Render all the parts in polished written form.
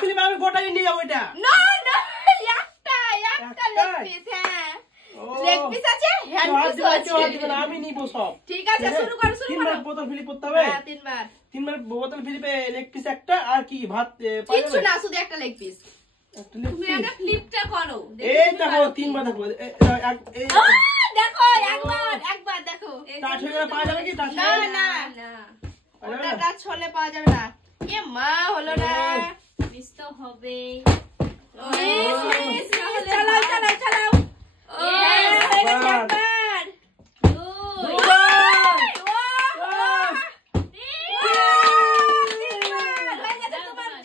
Philip আমি গোটাই নিয়ে যাবো এটা। না না একটা লেগ পিস। হ্যাঁ লেগ পিস আছে, হ্যান্ড পিস আছে। আমি নিব সব। ঠিক আছে শুরু করো। তিনবার বোতল ফিলিপ করতে হবে। হ্যাঁ তিনবার বোতল ফিলিপে লেগ পিস একটা আর কি ভাত কিছু না, শুধু একটা লেগ পিস। তুমি একটা ফ্লিপটা করো। এই দেখো তিনবার দেখো দেখো একবার দেখো। টাচ হয়ে গেলে পাওয়া যাবে কি? টাচ না না না ওটা টাচ হলে পাওয়া যাবে না। এ মা হলো না। মিস তো হবে। মিস চালাও একবার।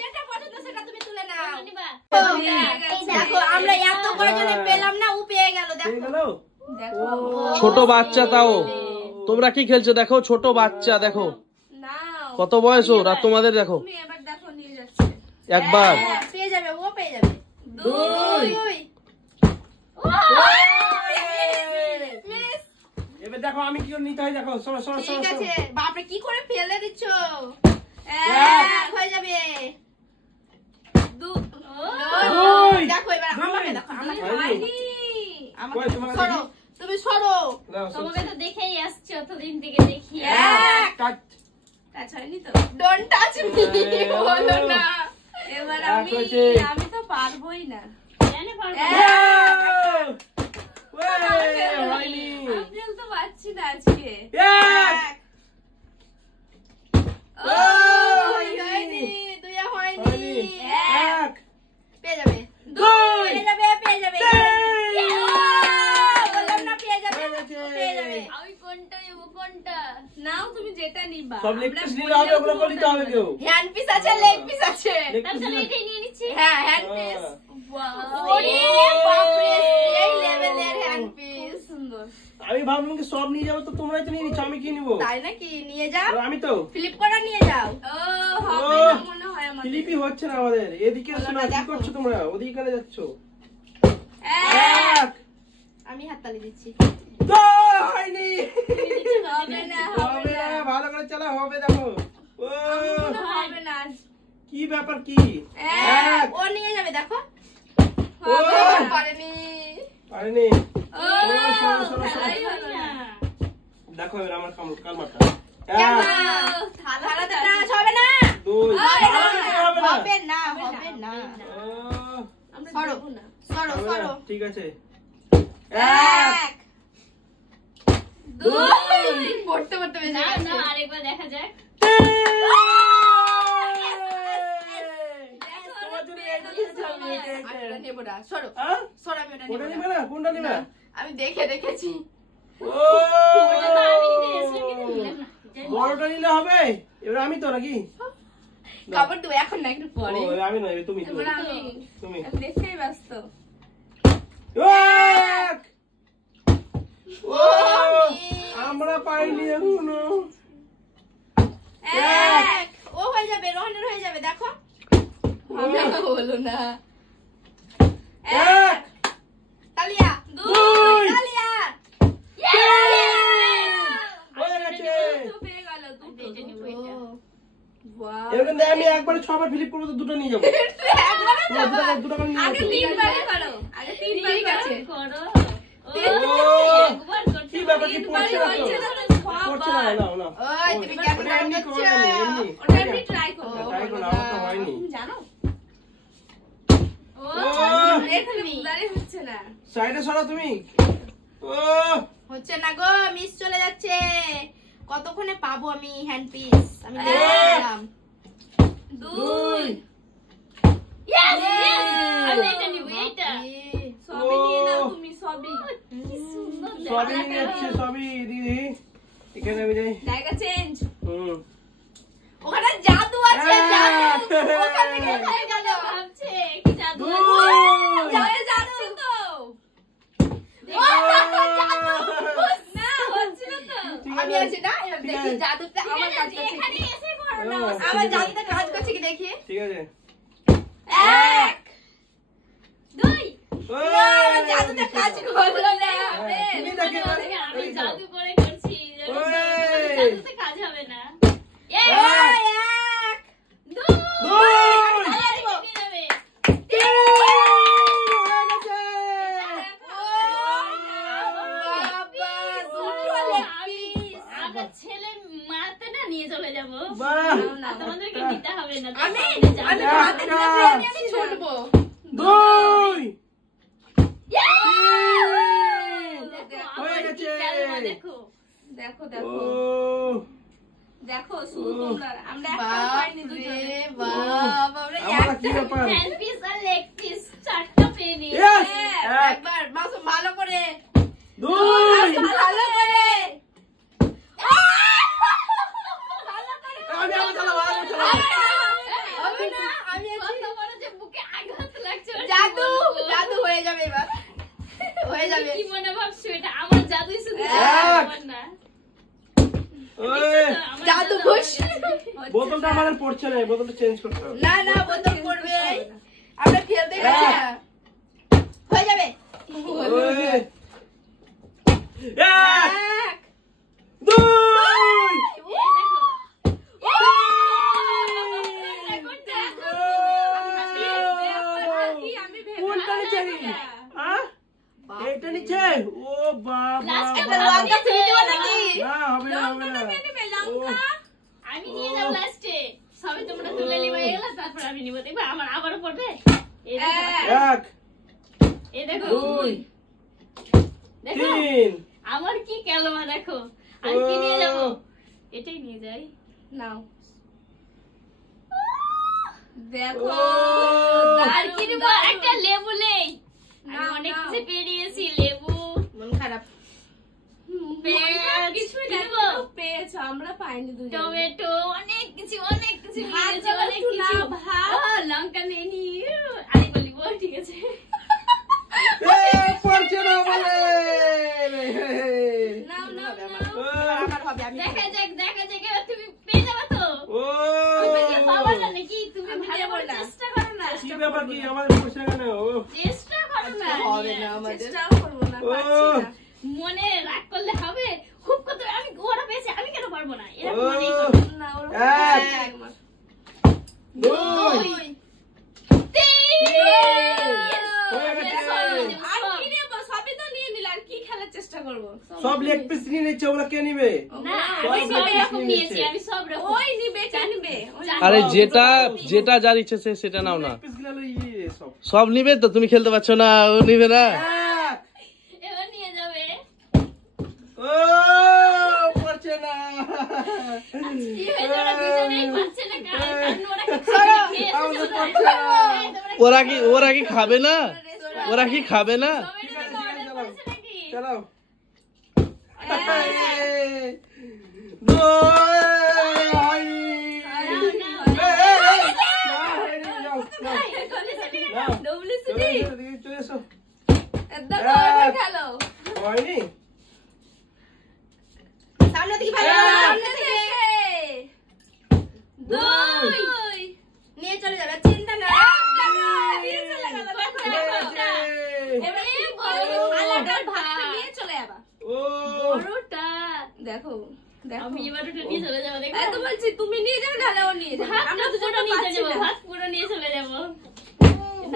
যেটা পছন্দ সেটা তুমি তুলে নাও। দেখো আমরা এত কয়জনে পেলাম না, ও পেয়ে গেল। দেখো ছোট বাচ্চা, তাও তোমরা কি খেলছো দেখো, ছোট বাচ্চা দেখো কত বয়স ওর, আর তোমাদের দেখো। এবার দেখো নিয়ে যাচ্ছে একবার পেয়ে যাবে, ও পেয়ে যাবে। এবার দেখো আমি কি করে নিতে হয় দেখো। ঠিক আছে বাপরে কি করে ফেলে দিচ্ছ। হয়ে যাবে। দেখো এবার আমাকে দেখো, সরো তুমি সরো। তোমাকে তো দেখেই আসছি অতদিন থেকে দেখি। টাচ হয়নি তো, ডোন্ট টাচ মি বলো না। এবার আমি তো পারবোই না। জানি পারবো। আমি তো পাচ্ছি না আজকে। হয়নি, দুই হয়নি। পেয়ে যাবে, পেয়ে যাবে। বললাম না পেয়ে যাবে। আমি কোনটা নেব, কোনটা নাও তুমি যেটা নিবা। সব লেগ পিস নিলে হবে, ওগুলো করে নিতে হবে কেউ। হ্যান্ড পিস আছে, লেগ পিস আছে। তাহলে এটাই নিয়ে নিচ্ছি। হ্যাঁ হ্যান্ড পিস। ওয়াও ওরে বাপরে এই লেভেলের হ্যান্ড পিস। সুন্দর। আমি ভাবলাম কি সব নিয়ে যাবো, তো তোমরাই তো নিয়ে নিচ্ছ, আমি কি নিবো? তাই নাকি? নিয়ে যাও। আমি তো ফ্লিপ করা নিয়ে যাও। হবে না মনে হয় আমার। ফিলিপি হচ্ছে না আমাদের। এদিকে শোনা কি করছো তোমরা, ওদিকে কেন যাচ্ছ? আমি হাততালি দিচ্ছি। হয়নি। হবে না হবে না, ভালো করে চালা, হবে দেখো। হবে না। কি ব্যাপার কি? ও নিয়ে যাবে দেখো। পারেনি। দেখো এবার আমার কালমাটা। থালাতে টাচ হবে না। হবে না। সরো। ঠিক আছে। পড়তে বেশি না আরেকবার দেখা যাক। আমি দেখেছি। বড়টা নিলে হবে। এবার আমি তো নাকি কাপড় দেবো এখন না, একটু পরে। আমি নয়, তুমি তুমি দেখতেই ব্যস্ত। আমরা পাইনি এখনো। ও হয়ে যাবে, রোহনের হয়ে যাবে দেখো। হলো না। তালিয়া তালিয়া আমি একবারে 6 বার ফিলিপ করবো, তো দুটো নিয়ে যাবো। দুটো করে নিয়ে যাবো। কি ব্যাপার, কি পড়ছে না তো? না। তুমি কেমন করছো? এমনি ট্রাই করো। আমার তো হয়নি। জানো হচ্ছে না। সাইডে সরো তুমি। হচ্ছে না গো, মিস চলে যাচ্ছে। কতক্ষণে পাবো আমি হ্যান্ড পিস? আমি দেখলাম 2 আমি এটা নিব। এইটা সবই নিয়ে নাও তুমি, সবই। কি সুন্দর সবই নিচ্ছি, সবই দিদি। এখানে আমি যাই। জায়গা চেঞ্জ। ওখানে জাদু আছে, জাদু। ওখান থেকে হয়ে গেল। ভাবছে কি জাদু আছে। জাদু তো। না হচ্ছিল তো। আমি আছি না, এবার দেখি জাদুটা আমার কাজ করছে। এখানে এসে করো না। আমার জাদুটা কাজ করছে কি দেখি। ঠিক আছে। 1 2 আমার জাদুটা কাজ করলো না। আমি জাদু করে করছি। জাদুতে কাজ হবে না। 1 2 চলে যাবো। বাহ আর তোমাদেরকে দিতে হবে না। আমি যাবে। হাতে ধরে আমি ছুটবো। 2 দেখো, হয়ে আমার কি গেছে। খেলনা দেখো। দেখো ও দেখো দেখো শুধু তোমরা আমরা একটা পাইনি দুজনে। বাপ আমরা আমরা কি ব্যাপার হ্যান্ড পিস আর লেগ পিস চারটা পেয়ে নিয়ে। Yes! এক একবার মাসুম ভালো করে 2 ভালো করে আমি চালাবো হবে না আমি কত বড় যে বুকে আঘাত লাগছে। ওর জাদু কি বলবো? জাদু হয়ে যাবে এবার হয়ে যাবে কি মনে ভাবছো এটা আমার জাদুই শুধু এক। আমার না। ওই আমার জাদু ঘুষ বোতলটা আমাদের পড়ছে না বোতলটা চেঞ্জ করতে হবে না না বোতল করবে আমরা খেলতে গেছি না হয়ে যাবে ওই এক এক 2 এই দেখো। কোনটা নিচে এইটা নিচে ও বাবা লাস্টে একটা লঙ্কা ফেলে দেবো নাকি না হবে না হবে না ও, আমি নিয়ে যাবো লাস্টে। সবাই তোমরা তুলে নিবে এগুলো, তারপর আমি নিব। দেখবে আমার আবারও পড়বে। এই দেখো, এক এই দেখো, 2 দেখো 3 আমার কি কেলমা দেখো। আমি কি নিয়ে যাবো? এটাই নিয়ে যাই। নাও দেখো আর কি নিব? একটা লেবু নেই। আমি নাও, অনেক নাও। কিছু পেরিয়েছি। লেবু, মন খারাপ পেঁয়াজ, কিছুই কি দেখো নিবো? পেয়েছো আমরা পাইনি দুজন টমেটো, অনেক কিছু নিয়ে ভাত গেছি, দেবো অনেক একটু কিছু। নাও, ভাত। ও, লঙ্কা নেইনি। আরেকবার নিবো, ঠিক আছে। পড়ছে না বলে নাও নাও ও, আমার হবে আমি দেখা যাক, এবার তুমি পেয়ে যাবে তো। ও তুমি কি পাবা না নাকি? তুমি আমি ভালো নেবো করে না। চেষ্টা করো না। কি ব্যাপার কি আমাদের পড়ছে না কেন ও চেষ্টা করো না। হবে না আমাদের চেষ্টাও করবো না ও পারছি না মনে রাগ করলে হবে? খুব কত আমি ওরা পেয়েছি, আমি কেন পারবো না? ও এরকম মনেই করো। না ওরকম এক। এক। 2 তিন। হয়ে গেছে। আর কি নেবো সবই তো নিয়ে নিলে আর কি খেলার চেষ্টা করবো সব লেগ পিস নিয়ে নিচ্ছে ওগুলো কে নিবে না, সব আমি সব লেগ পিস রকম নিয়ে নিয়েছি, নিচ্ছে। আমি সব রকম। ওই নিবে কে নিবে ওই আরে যেটা যেটা যার ইচ্ছে সেটা নাও না। লেগ পিস গুলো ইয়ে সব সব নিবে তো, তুমি খেলতে পারছো না, ও নিবে না। এক এবার নিয়ে যাবে। ও পড়ছে না কি হয়েছে? ওরা দুজনেই পাচ্ছে না, কারণ ওরা কি ছাড়ো, খেয়েছে আমাদের ওরা। পড়ছে না। এই, তোমরা ওরা কি খাবে না? ওরা কি খাবে না? টমেটো তো order করেছে নাকি? চালাও ডব্লিউসিটি একদম এক। খেলো হয়নি সামনে থেকে ভালো সামনে থেকে দুই নিয়ে চলে যাবে চিন্তা না নিয়ে চলে গেল এবারে থালাটার ভাতটা নিয়ে চলে যাবা ও বড়টা। দেখো দেখো আমি এবার ওটা নিয়ে চলে যাবো, দেখো। এই তো বলছি তুমি নিয়ে যাবে নাহলে ও নিয়ে যাবে ভাতটা আমরা দুজনে পুরো নিয়ে পাচ্ছি যাবো, না। ভাত পুরো নিয়ে চলে যাবো।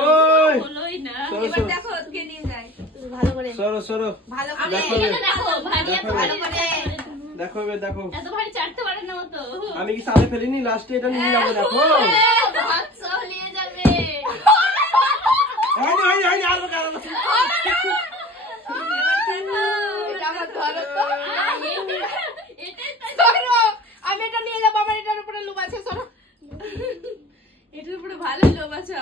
ওই। হলোই না। এবার দেখো কে নিয়ে যায় ভালো করে সরো সরো ভালো আমি করে দেখো। এখানে দেখো, ভারী এত দেখো। ভারী করে। দেখো এবার দেখো এত ভারী চাটতে পারে না ও তো। আমি কি সামনে ফেলিনি লাস্টে এটা নিয়ে যাবো দেখো ভাত সব নিয়ে যাবে। হয়নি হয়নি হয়নি আর বকা, আর বকা। এটা আমার ধরো তো এটাই তো। সরো আমি এটা নিয়ে যাবো আমার এটার উপরে লোভ আছে সরো এটার উপরে ভালো লোভ আছে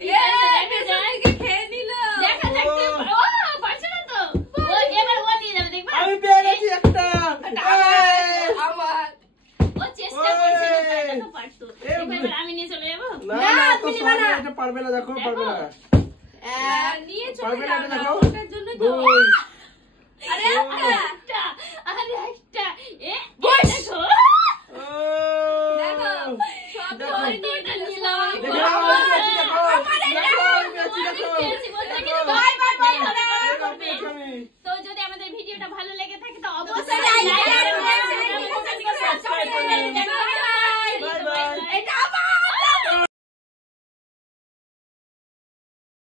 ঠিক আছে, দেখা যাক। খেয়ে নিল দেখা যাক কে পারে। ও, পারছে না তো। ও, এবার ও নিয়ে যাবে, দেখবা? আমি পেয়ে গেছি একটা এই। আমার ও চেষ্টা করছে না, তাই দেখো পারতো। এই, দেখো, এবার আমি নিয়ে চলে যাবো। না না, না তো তুমি নিবা সব না। এটা পারবে না দেখো পারবে না নিয়ে চলে পারবে না যাও এটা না দেখো ওটার জন্য তো 2